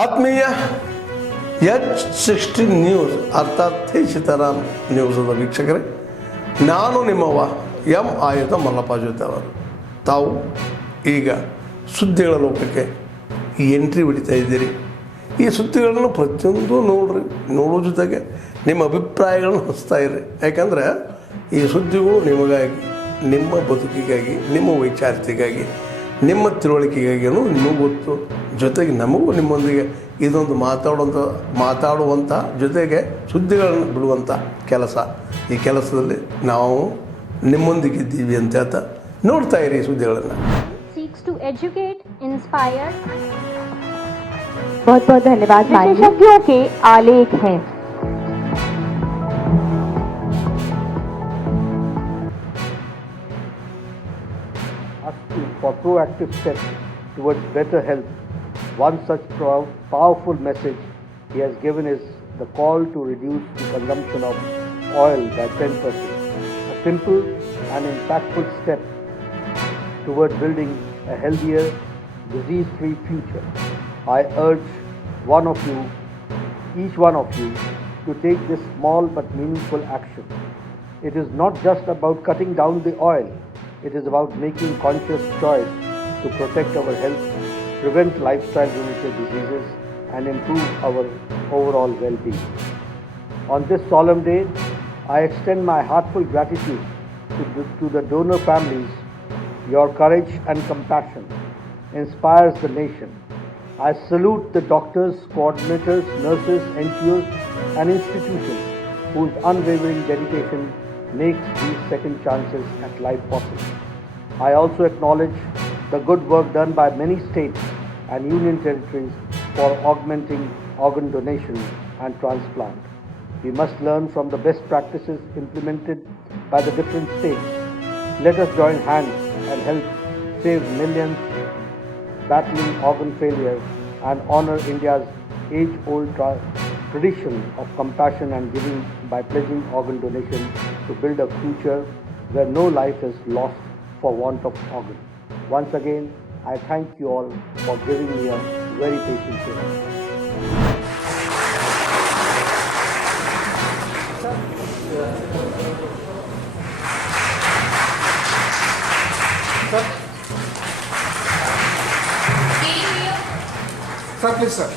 ಆತ್ಮೀಯ H16 news ಅರ್ಥಾತ್ ಹೇ ಸೀತಾರಾಮ್ ನ್ಯೂಸದ ವೀಕ್ಷಕರೇ, ನಾನು ನಿಮ್ಮವ ಎಂ ಆಯುಧ ಮಲ್ಲಪ್ಪ ಜೊತೆ ಅವರು. ತಾವು ಈಗ ಸುದ್ದಿಗಳ ಲೋಕಕ್ಕೆ ಎಂಟ್ರಿ ಹೊಡಿತಾ ಇದ್ದೀರಿ. ಈ ಸುದ್ದಿಗಳನ್ನು ಪ್ರತಿಯೊಂದು ನೋಡೋ ಜೊತೆಗೆ ನಿಮ್ಮ ಅಭಿಪ್ರಾಯಗಳನ್ನು ಹಂಚ್ತಾ ಇರ್ರಿ. ಯಾಕಂದರೆ ಈ ಸುದ್ದಿಗಳು ನಿಮಗಾಗಿ, ನಿಮ್ಮ ಬದುಕಿಗಾಗಿ, ನಿಮ್ಮ ವೈಚಾರಿಕೆಗಾಗಿ, ನಿಮ್ಮ ತಿಳುವಳಿಕೆಗಾಗಿಯೂ ನಿಮಗೂ ಗೊತ್ತು, ಜೊತೆಗೆ ನಮಗೂ ನಿಮ್ಮೊಂದಿಗೆ ಇದೊಂದು ಮಾತಾಡುವಂಥ ಜೊತೆಗೆ ಸುದ್ದಿಗಳನ್ನು ಬಿಡುವಂಥ ಕೆಲಸ. ಈ ಕೆಲಸದಲ್ಲಿ ನಾವು ನಿಮ್ಮೊಂದಿಗಿದ್ದೀವಿ ಅಂತ ಹೇಳ್ತಾ ನೋಡ್ತಾ ಇರಿ ಈ ಸುದ್ದಿಗಳನ್ನು. टू एजुकेट, इंस्पायर, बहुत बहुत धन्यवाद. विशेषज्ञों के आलेख हैं. Asking for proactive steps towards better health. One such powerful message he has given is the call to reduce the consumption of oil by 10%. A simple and impactful step toward building a healthier, disease-free future. I urge each one of you, to take this small but meaningful action. It is not just about cutting down the oil. It is about making conscious choice to protect our health, prevent lifestyle-related diseases, and improve our overall well-being. On this solemn day, I extend my heartfelt gratitude to the donor families. Your courage and compassion inspires the nation. I salute the doctors, coordinators, nurses, NGOs, and institutions whose unwavering dedication makes these second chances at life possible. I also acknowledge the good work done by many states and union territories for augmenting organ donation and transplant. We must learn from the best practices implemented by the different states. Let us join hands and help save millions battling organ failure and honor India's age-old tradition of compassion and giving by pledging organ donation to build a future where no life is lost for want of organ. Once again, I thank you all for giving me a very patient hearing. Sir, please, sir.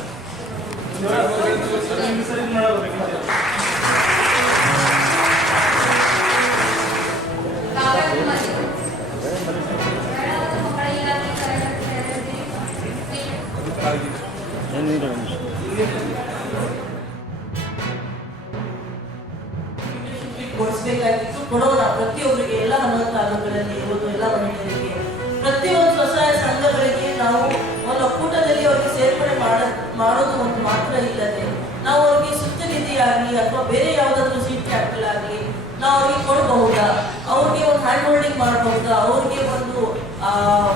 ಕೊಡಿಸಬೇಕಾಗಿತ್ತು. ಕೊಡೋಣ ಪ್ರತಿಯೊಬ್ಬರಿಗೆ, ಎಲ್ಲ 14 ತಾಲೂಕುಗಳಲ್ಲಿ ಇರುವುದು ಎಲ್ಲ ಮಹಿಳೆಯರಿಗೆ, ಪ್ರತಿಯೊಂದು ಸ್ವಸಹಾಯ ಸಂಘಗಳಿಗೆ ನಾವು ಒಂದು ಒಕ್ಕೂಟದಲ್ಲಿ ಅವರಿಗೆ ಸೇರ್ಪಡೆ ಮಾಡೋದು ಒಂದು ಮಾತ್ರ ಇಲ್ಲದೆ, ನಾವು ಅವ್ರಿಗೆ ಸುತ್ತ ನಿಧಿ ಆಗಲಿ ಅಥವಾ ಬೇರೆ ಯಾವುದಾದ್ರೂ ಸೀಟ್ ಕ್ಯಾಪಿಟಲ್ ಆಗಲಿ ನಾವು ಅವ್ರಿಗೆ ಕೊಡಬಹುದಾ, ಅವ್ರಿಗೆ ಒಂದು ಹ್ಯಾಂಡ್ ಹೋಲ್ಡಿಂಗ್ ಮಾಡಬಹುದಾ, ಅವ್ರಿಗೆ ಒಂದು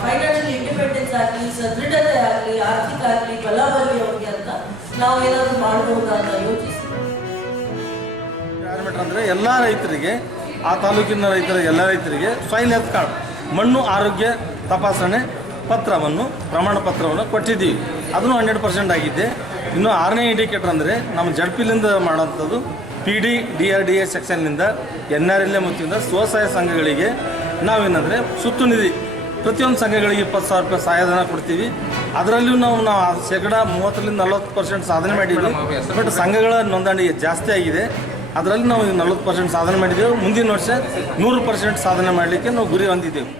ಫೈನಾನ್ಷಿಯಲ್ ಇಂಡಿಪೆಂಡೆನ್ಸ್ ಆಗಲಿ, ಸದೃಢತೆ ಆಗಲಿ, ಆರ್ಥಿಕ ಆಗಲಿ ಬಲ ಬರಲಿ ಅವ್ರಿಗೆ ಅಂತ ನಾವು ಏನಾದರೂ ಮಾಡಬಹುದಾ ಅಂತ ಯೋಚಿಸಿ. ಅಂದರೆ ಎಲ್ಲ ರೈತರಿಗೆ, ಆ ತಾಲೂಕಿನ ಎಲ್ಲ ರೈತರಿಗೆ ಸಾಯಿಲ್ ಹೆಲ್ತ್ ಕಾರ್ಡ್, ಮಣ್ಣು ಆರೋಗ್ಯ ತಪಾಸಣೆ ಪತ್ರವನ್ನು, ಪ್ರಮಾಣ ಪತ್ರವನ್ನು ಕೊಟ್ಟಿದ್ದೀವಿ. ಅದನ್ನು 100% ಆಗಿದೆ. ಇನ್ನು 6ನೇ ಇಂಡಿಕೇಟರ್ ಅಂದರೆ ನಮ್ಮ ಜಡ್ಪಿಲಿಂದ ಮಾಡೋಂಥದ್ದು PD DRDA ಸೆಕ್ಷನ್ನಿಂದ NRLA ಮತ್ತು ಸ್ವಸಹಾಯ ಸಂಘಗಳಿಗೆ ನಾವೇನಂದರೆ ಸುತ್ತು ನಿಧಿ ಪ್ರತಿಯೊಂದು ಸಂಘಗಳಿಗೆ 20,000 ರೂಪಾಯಿ ಸಹಾಯಧನ ಕೊಡ್ತೀವಿ. ಅದರಲ್ಲೂ ನಾವು 30-40% ಸಾಧನೆ ಮಾಡಿದ್ದೀವಿ. ಬಟ್ ಸಂಘಗಳ ನೋಂದಣಿ ಜಾಸ್ತಿ ಆಗಿದೆ. ಅದರಲ್ಲಿ ನಾವು 40% ಸಾಧನೆ ಮಾಡಿದ್ದೇವೆ. ಮುಂದಿನ ವರ್ಷ 100% ಸಾಧನೆ ಮಾಡಲಿಕ್ಕೆ ನಾವು ಗುರಿ ಹೊಂದಿದ್ದೇವೆ.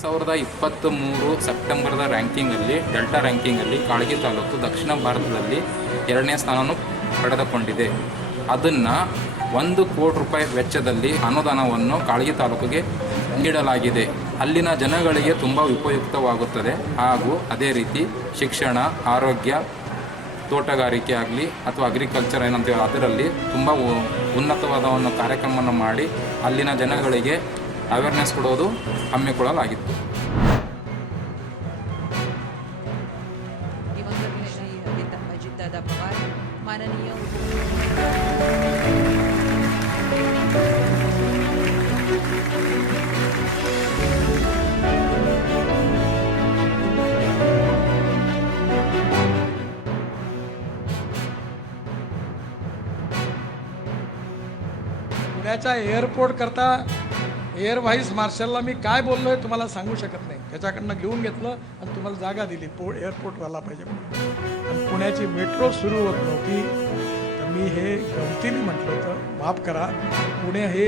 2023 ಸೆಪ್ಟೆಂಬರ್ದ ರ್ಯಾಂಕಿಂಗಲ್ಲಿ, ಡೆಲ್ಟಾ ರ್ಯಾಂಕಿಂಗಲ್ಲಿ ಕಾಳಗಿ ತಾಲೂಕು ದಕ್ಷಿಣ ಭಾರತದಲ್ಲಿ 2ನೇ ಸ್ಥಾನವನ್ನು ಪಡೆದುಕೊಂಡಿದೆ. ಅದನ್ನು 1 ಕೋಟಿ ರೂಪಾಯಿ ವೆಚ್ಚದಲ್ಲಿ ಅನುದಾನವನ್ನು ಕಾಳಗಿ ತಾಲೂಕಿಗೆ ನೀಡಲಾಗಿದೆ. ಅಲ್ಲಿನ ಜನಗಳಿಗೆ ತುಂಬ ಉಪಯುಕ್ತವಾಗುತ್ತದೆ. ಹಾಗೂ ಅದೇ ರೀತಿ ಶಿಕ್ಷಣ, ಆರೋಗ್ಯ, ತೋಟಗಾರಿಕೆ ಆಗಲಿ ಅಥವಾ ಅಗ್ರಿಕಲ್ಚರ್ ಏನಂತೀವಿ, ಅದರಲ್ಲಿ ತುಂಬ ಉನ್ನತವಾದ ಒಂದು ಕಾರ್ಯಕ್ರಮವನ್ನು ಮಾಡಿ ಅಲ್ಲಿನ ಜನಗಳಿಗೆ ಅವೇರ್ನೆಸ್ ಕೊಡೋದು ಹಮ್ಮಿಕೊಳ್ಳಲಾಗಿತ್ತು. अजितदादा पवार, माननीय पुण्याच्या एअरपोर्टकरता एअर व्हाईस मार्शलला मी काय बोललो आहे तुम्हाला सांगू शकत नाही. त्याच्याकडनं घेऊन घेतलं आणि तुम्हाला जागा दिली एअरपोर्ट व्हायला पाहिजे म्हणून. आणि पुण्याची मेट्रो सुरू होत नव्हती तर मी हे गमतीने म्हटलं होतं, माफ करा. पुणे हे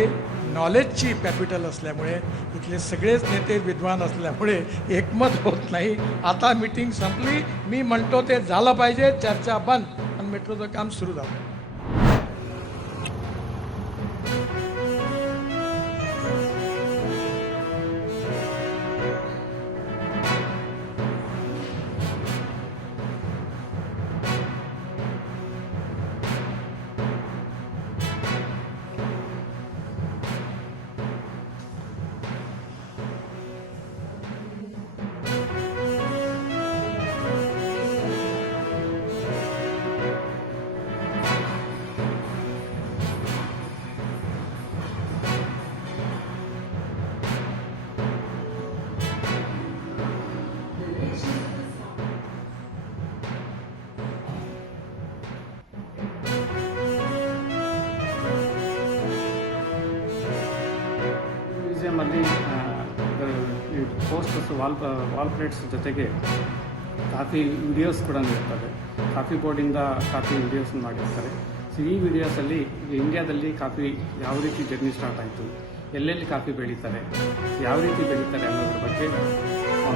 नॉलेजची कॅपिटल असल्यामुळे इथले सगळेच नेते विद्वान असल्यामुळे एकमत होत नाही. आता मीटिंग संपली, मी म्हणतो ते झालं पाहिजे, चर्चा बंद आणि मेट्रोचं काम सुरू झालं. ಮ್ಯೂಸಿಯಮಲ್ಲಿ ಪೋಸ್ಟರ್ಸ್ ವಾಲ್ ಪ್ಲೇಟ್ಸ್ ಜೊತೆಗೆ ಕಾಫಿ ವಿಡಿಯೋಸ್ ಕೂಡ ಇರ್ತವೆ. ಕಾಫಿ ಬೋರ್ಡಿಂದ ಕಾಫಿ ವಿಡಿಯೋಸ್ ಮಾಡಿರ್ತಾರೆ. ಸೊ ಈ ವಿಡಿಯೋಸಲ್ಲಿ ಇಂಡಿಯಾದಲ್ಲಿ ಕಾಫಿ ಯಾವ ರೀತಿ ಜರ್ನಿ ಸ್ಟಾರ್ಟ್ ಆಯಿತು, ಎಲ್ಲೆಲ್ಲಿ ಕಾಫಿ ಬೆಳೀತಾರೆ, ಯಾವ ರೀತಿ ಬೆಳೀತಾರೆ ಅನ್ನೋದ್ರ ಬಗ್ಗೆ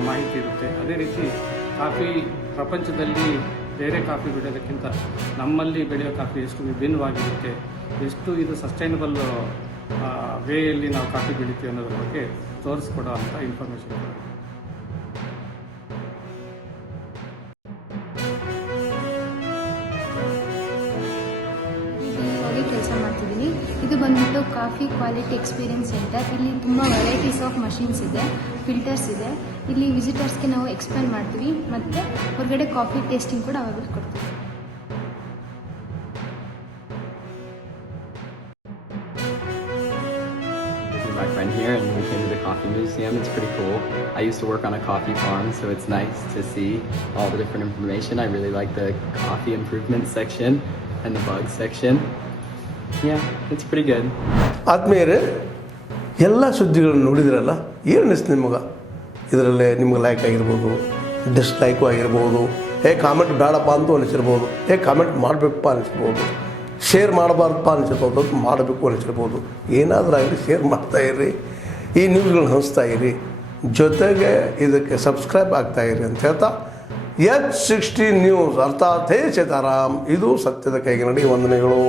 ಮಾಹಿತಿ ಇರುತ್ತೆ. ಅದೇ ರೀತಿ ಕಾಫಿ ಪ್ರಪಂಚದಲ್ಲಿ ಬೇರೆ ಕಾಫಿ ಬೆಳೆಯೋದಕ್ಕಿಂತ ನಮ್ಮಲ್ಲಿ ಬೆಳೆಯೋ ಕಾಫಿ ಎಷ್ಟು ವಿಭಿನ್ನವಾಗಿರುತ್ತೆ, ಎಷ್ಟು ಇದು ಸಸ್ಟೈನಬಲ್ ವೇಯಲ್ಲಿ ನಾವು ಕಾಫಿ ಬೆಳಿತೀವಿ ಅನ್ನೋದ್ರ ಬಗ್ಗೆ ತೋರಿಸ್ಕೊಡೋ ಅಂಥ ಇನ್ಫಾರ್ಮೇಷನ್. ಹೋಗಿ ಕೆಲಸ ಮಾಡ್ತಿದ್ದೀನಿ. ಇದು ಬಂದ್ಬಿಟ್ಟು ಕಾಫಿ ಕ್ವಾಲಿಟಿ ಎಕ್ಸ್ಪೀರಿಯನ್ಸ್ ಸೆಂಟರ್. ಇಲ್ಲಿ ತುಂಬ ವೆರೈಟೀಸ್ ಆಫ್ ಮಷಿನ್ಸ್ ಇದೆ, ಫಿಲ್ಟರ್ಸ್ ಇದೆ. ಇಲ್ಲಿ ವಿಸಿಟರ್ಸ್ಗೆ ನಾವು ಎಕ್ಸ್ಪ್ಲೇನ್ ಮಾಡ್ತೀವಿ ಮತ್ತು ಹೊರಗಡೆ ಕಾಫಿ ಟೇಸ್ಟಿಂಗ್ ಕೂಡ ಅವಾಗ ಕೊಡ್ತೀವಿ. My friend here and we came to the coffee museum. It's pretty cool. I used to work on a coffee farm, so it's nice to see all the different information. I really like the coffee improvement section and the bug section. Yeah, it's pretty good. ಆದ್ಮೇಲೆ ಎಲ್ಲ ಸುದ್ದಿಗಳನ್ನು ನೋಡಿದ್ರಲ್ಲ, ಏನು ಅನಿಸ್ತು ನಿಮಗೆ? ಇದರಲ್ಲೇ ನಿಮ್ಗೆ like ಆಗಿರ್ಬೋದು, ಡಿಸ್ಲೈಕು ಆಗಿರ್ಬೋದು, ಕಾಮೆಂಟ್ ಬೇಡಪ್ಪ ಅಂತೂ ಅನಿಸಿರ್ಬೋದು, ಕಾಮೆಂಟ್ ಮಾಡಬೇಕಪ್ಪ ಅನಿಸಿರ್ಬೋದು, ಶೇರ್ ಮಾಡಬಾರ್ದಪ್ಪ ಅನಿಸಿರ್ಬೋದು, ಮಾಡಬೇಕು ಅನಿಸಿರ್ಬೋದು. ಏನಾದರೂ ಆಗಲಿ ಶೇರ್ ಮಾಡ್ತಾಯಿರಿ, ಈ ನ್ಯೂಸ್ಗಳನ್ನ ಹಂಚ್ತಾ ಇರಿ, ಜೊತೆಗೆ ಇದಕ್ಕೆ ಸಬ್ಸ್ಕ್ರೈಬ್ ಆಗ್ತಾಯಿರಿ ಅಂತ ಹೇಳ್ತಾ H16 ನ್ಯೂಸ್ ಅರ್ಥಾತ್ ಹೇ ಸೀತಾರಾಮ್, ಇದು ಸತ್ಯದ ಕೈಗೆ ನಡಿ. ವಂದನೆಗಳು.